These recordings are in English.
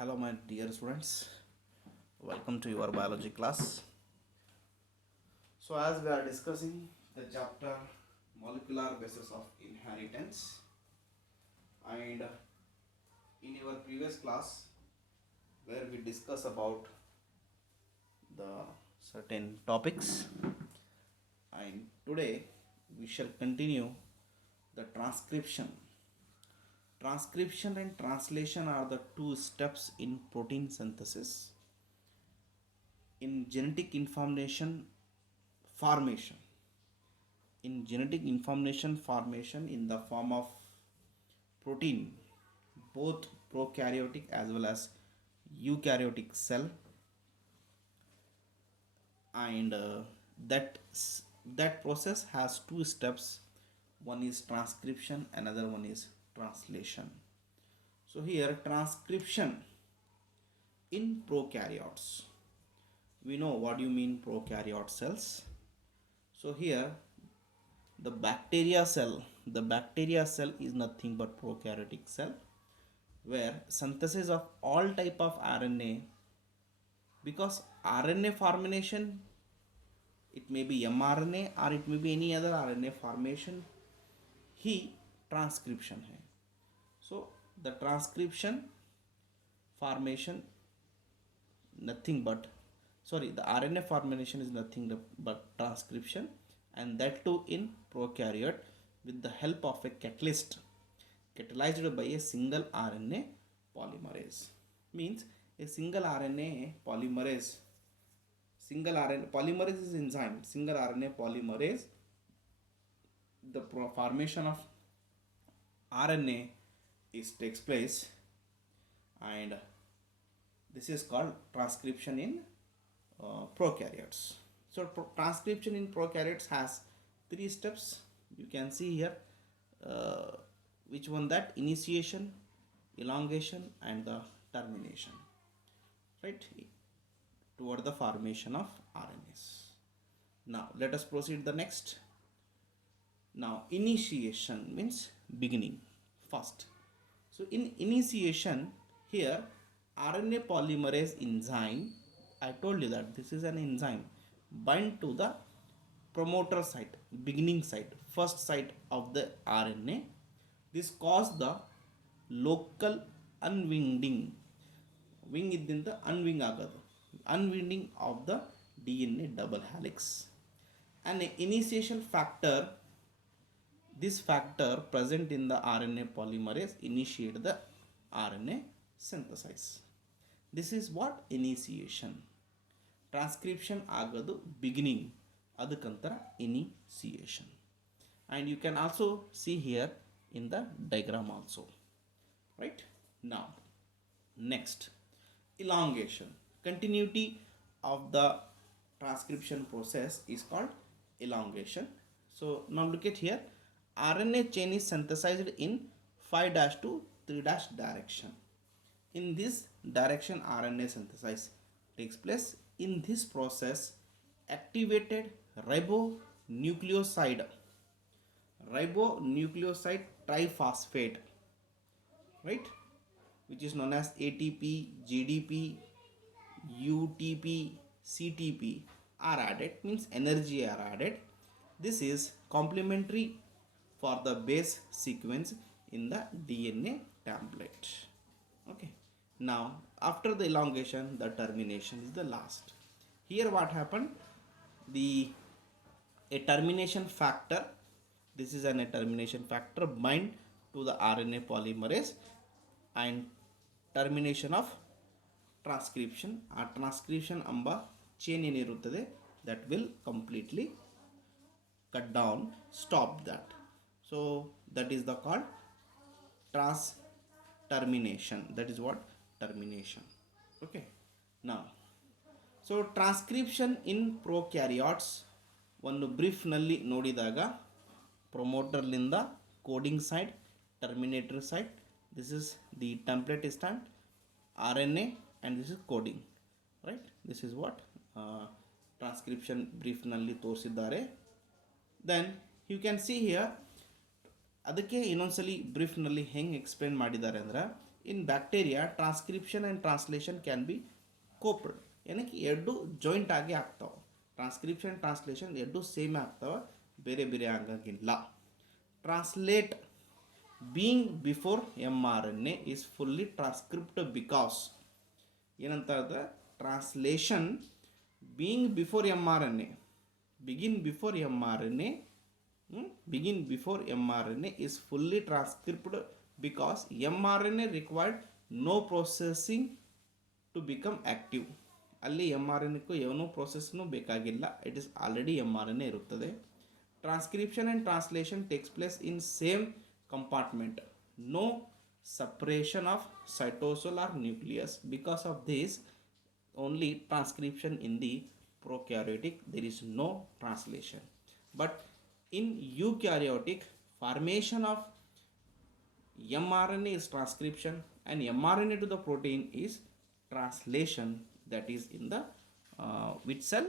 Hello, my dear students. Welcome to your biology class. So, as we are discussing the chapter molecular basis of inheritance, and in your previous class, where we discuss about the certain topics, and today we shall continue the transcription. Transcription and translation are the two steps in protein synthesis in genetic information formation in the form of protein, both prokaryotic as well as eukaryotic cell, and that that process has two steps. One is transcription, another one is translation. So here, transcription in prokaryotes, we know what you mean prokaryote cells. So here, the bacteria cell is nothing but prokaryotic cell, where synthesis of all type of RNA, because RNA formation, it may be mRNA or it may be any other RNA formation, he transcription है. So the transcription formation, nothing but, sorry, the RNA formation is nothing but transcription, and that too in prokaryote with the help of a catalyst catalyzed by a single RNA polymerase. Means a single RNA polymerase, single RNA polymerase is enzyme, single RNA polymerase, the formation of RNA is takes place, and this is called transcription in prokaryotes. So transcription in prokaryotes has three steps. You can see here which one, that initiation, elongation, and the termination, right, toward the formation of RNAs. Now let us proceed the next. Now initiation means beginning, first. So in initiation, here RNA polymerase enzyme, I told you that this is an enzyme, bind to the promoter site, beginning site, first site of the RNA. This cause the local unwinding, wing ಇದ್ದಿಂದ unwing ಆಗೋದು, unwinding of the DNA double helix. An initiation factor, this factor present in the RNA polymerase initiate the RNA synthesis. This is what initiation. Transcription ಆಗೋದು beginning, ಅದಕ್ಕಂತರ initiation. And you can also see here in the diagram also, right? Now next, elongation, continuity of the transcription process is called elongation. So now look at here, RNA chain is synthesized in 5' to 3' direction. In this direction RNA synthesis takes place. In this process, activated ribonucleoside triphosphate, right, which is known as ATP, GDP, UTP, CTP are added, means energy are added. This is complementary for the base sequence in the DNA template. Okay. Now after the elongation, the termination is the last. Here what happened, a termination factor, this is a termination factor, bind to the RNA polymerase, and termination of transcription, ಆ transcription ಎಂಬ change ಏನಿರುತ್ತದೆ, that will completely cut down, stop that. So that is the called trans termination. That is what termination. Okay. Now so transcription in prokaryotes ಒಂದು ಬ್ರೀಫ್ನಲ್ಲಿ ನೋಡಿದಾಗ, ಪ್ರೊಮೋಟರ್ಲಿಂದ coding side, terminator side, this is the template stand, RNA, and this is coding, right? This is what transcription ಬ್ರೀಫ್ನಲ್ಲಿ ತೋರಿಸಿದ್ದಾರೆ. Then you can see here, ಅದಕ್ಕೆ ಇನ್ನೊಂದ್ಸಲಿ ಬ್ರೀಫ್ನಲ್ಲಿ ಹೆಂಗೆ explain ಮಾಡಿದ್ದಾರೆ ಅಂದ್ರೆ, in bacteria transcription and translation can be coupled. यानी कि ಎರಡು joint ಆಗಿ ಆಗ್ತಾವೆ. ಟ್ರಾನ್ಸ್ಕ್ರಿಪ್ಷನ್ ಟ್ರಾನ್ಸ್ಲೇಷನ್ ಎರಡು ಸೇಮ್ ಆಗ್ತಾವೆ, ಬೇರೆ ಬೇರೆ ಆಗಂಗಿಲ್ಲ. Translate being before mRNA is fully transcript because ಏನಂತ ಹೇಳಿದ್ರೆ translation being before mRNA begin before mRNA begin before mRNA is fully transcribed because mRNA required no processing to become active. ಅಲ್ಲಿ M R ಎನ್ಗೂ ಏನೂ ಪ್ರೋಸೆಸ್ನೂ ಬೇಕಾಗಿಲ್ಲ, it is already M R N A ಇರುತ್ತದೆ. Transcription and translation takes place in same compartment, no separation of cytosol or nucleus. Because of this only transcription in the prokaryotic, there is no translation. But in eukaryotic, formation of mRNA is transcription and mRNA to the protein is translation, that is in the which cell?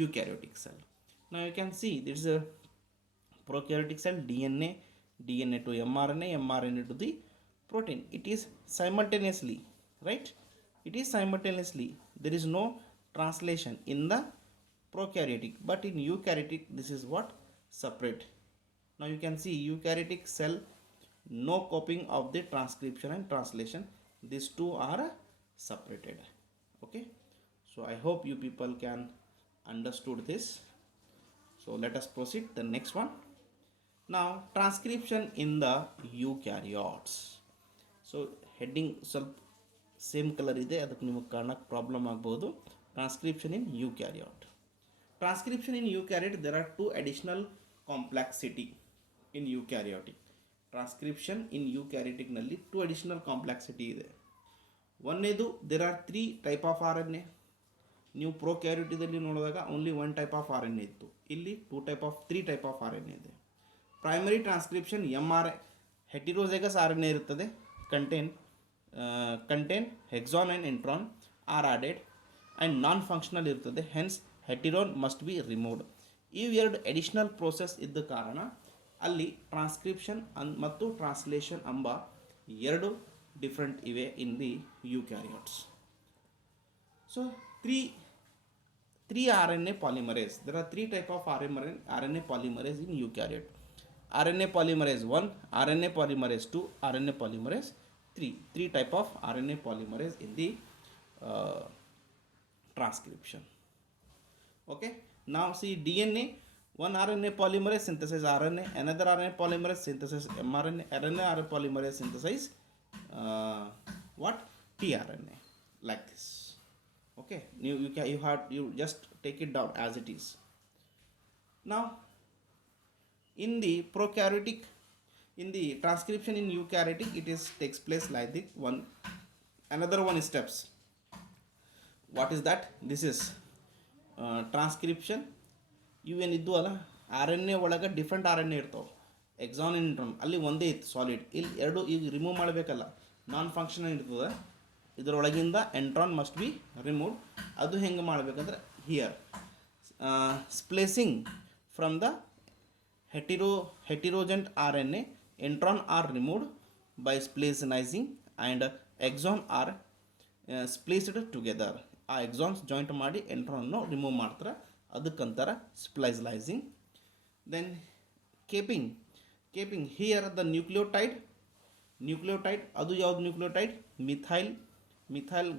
Eukaryotic cell. Now you can see this is a prokaryotic cell, DNA to mRNA to the protein. It is simultaneously, right? It is simultaneously. There is no translation in the prokaryotic, but in eukaryotic this is what separate. Now you can see eukaryotic cell, no copying of the transcription and translation. These two are separated. Okay, so I hope you people can understood this. So let us proceed the next one. Now transcription in the eukaryotes. So heading ಸ್ವಲ್ಪ same colour ಇದೆ, ಅದಕ್ಕೆ ನಿಮಗೆ ಕಾರಣಕ್ಕೆ problem ಆಗ್ಬೋದು. Transcription in eukaryote. Transcription in eukaryote, there are two additional complexity in eukaryotic. Transcription in ಯೂಕ್ಯಾರಿಯಾಟಿಕ್ನಲ್ಲಿ two additional complexity ಇದೆ. ಒಂದನೇದು, there are 3 type of R N A. ನೀವು ಪ್ರೋಕ್ಯಾರಿಯೋಟಿದಲ್ಲಿ ನೋಡಿದಾಗ only 1 type of R N A ಇತ್ತು, ಇಲ್ಲಿ 3 type of R N A ಇದೆ. Primary transcription M R A heterozygous R N A ಇರುತ್ತದೆ, contain hexon and intron are added and non-functional ಇರುತ್ತದೆ, hence heteron must be removed. ಇವೆರಡು additional process ಇದ್ದ ಕಾರಣ ಅಲ್ಲಿ transcription ಮತ್ತು ಟ್ರಾನ್ಸ್ಲೇಷನ್ ಎಂಬ ಎರಡು ಡಿಫ್ರೆಂಟ್ ಇವೆ in the eukaryotes. So three R N A polymerase, there are 3 type of RNA polymerase in eukaryote. RNA polymerase 1, RNA polymerase 2, RNA polymerase 3. 3 type of RNA polymerase in the transcription. Okay, now see DNA, one RNA polymerase synthesize RNA, another RNA polymerase synthesize mRNA, RNA polymerase synthesize what? tRNA, like this. Okay, you just take it down as it is. Now in the prokaryotic, in the transcription in eukaryotic, it is takes place like the another one steps. What is that? This is transcription. ಇವೇನಿದ್ದು ಅಲ್ಲ, R N A ಒಳಗೆ different R N A ಇರ್ತಾವೆ, exon intron ಅಲ್ಲಿ ಒಂದೇ ಇತ್ತು solid, ಇಲ್ಲಿ ಎರಡು ಈಗ ರಿಮೂವ್ ಮಾಡಬೇಕಲ್ಲ, ನಾನ್ ಫಂಕ್ಷನಲ್ ಇರ್ತದೆ, ಇದರೊಳಗಿಂದ ಎಂಟ್ರಾನ್ ಮಸ್ಟ್ ಬಿ ರಿಮೂವ್. ಅದು ಹೆಂಗೆ ಮಾಡಬೇಕಂದ್ರೆ here splicing from the heterogen RNA, intron are removed by splicenizing and exon are spliced together. ಆ ಎಕ್ಸಾನ್ಸ್ ಜಾಯಿಂಟ್ ಮಾಡಿ ಎಂಟ್ರಾನ್ನು ರಿಮೂವ್ ಮಾಡ್ತಾರೆ, ಅದಕ್ಕಂತಾರೆ splicing. Then capping here the nucleotide ಅದು ಯಾವ್ದು nucleotide? Methyl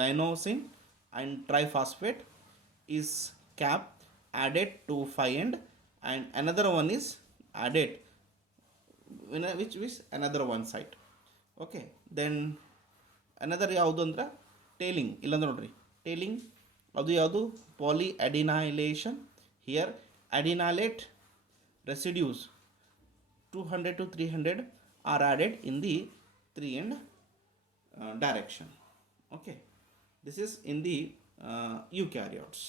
guanosine and triphosphate is cap added to 5 end, and another one is added which is another one site. Okay, then another ಯಾವುದು ಅಂದ್ರೆ telling. ಇಲ್ಲಂದ್ರೆ ನೋಡ್ರಿ tailing ಅದು ಯಾವುದು? Polyadenylation. Here adenylate residues 200 to 300 are added in the 3 end direction. Okay, this is in the eukaryotes.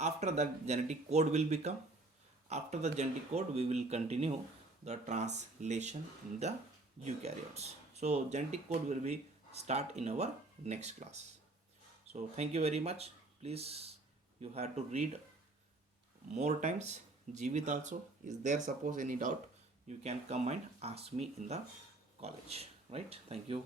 After that genetic code will become, after the genetic code we will continue the translation in the eukaryotes. So genetic code will be start in our next class. So thank you very much. Please, you have to read more times. Jeevit also is there, suppose any doubt you can come and ask me in the college, right? Thank you.